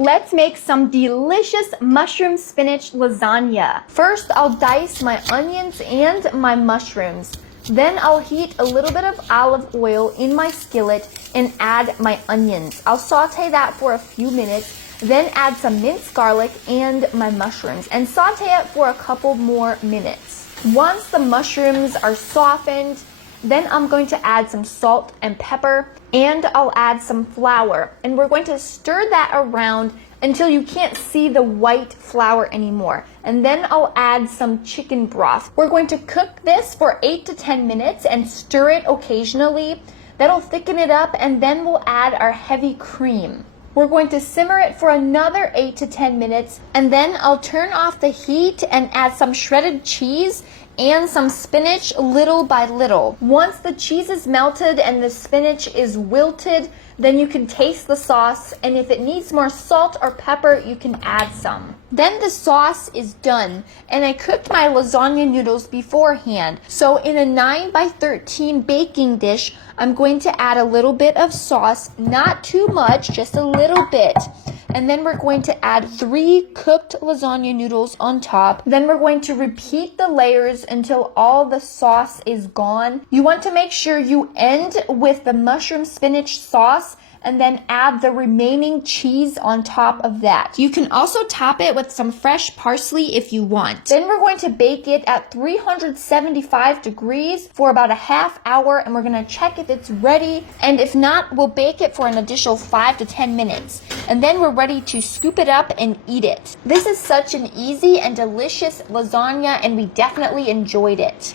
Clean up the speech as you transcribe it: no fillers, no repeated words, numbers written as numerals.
Let's make some delicious mushroom spinach lasagna. First, I'll dice my onions and my mushrooms. Then I'll heat a little bit of olive oil in my skillet and add my onions. I'll saute that for a few minutes, then add some minced garlic and my mushrooms and saute it for a couple more minutes. Once the mushrooms are softened, then I'm going to add some salt and pepper, and I'll add some flour, and we're going to stir that around until you can't see the white flour anymore. And then I'll add some chicken broth. We're going to cook this for 8 to 10 minutes and stir it occasionally. That'll thicken it up, and then we'll add our heavy cream. We're going to simmer it for another 8 to 10 minutes, and then I'll turn off the heat and add some shredded cheese and some spinach little by little. Once the cheese is melted and the spinach is wilted, then you can taste the sauce, and if it needs more salt or pepper, you can add some. Then the sauce is done, and I cooked my lasagna noodles beforehand. So in a 9x13 baking dish, I'm going to add a little bit of sauce, not too much, just a little bit. And then we're going to add 3 cooked lasagna noodles on top. Then we're going to repeat the layers until all the sauce is gone. You want to make sure you end with the mushroom spinach sauce and then add the remaining cheese on top of that. You can also top it with some fresh parsley if you want. Then we're going to bake it at 375 degrees for about a half hour, and we're gonna check if it's ready, and if not, we'll bake it for an additional 5 to 10 minutes. And then we're ready to scoop it up and eat it. This is such an easy and delicious lasagna, and we definitely enjoyed it.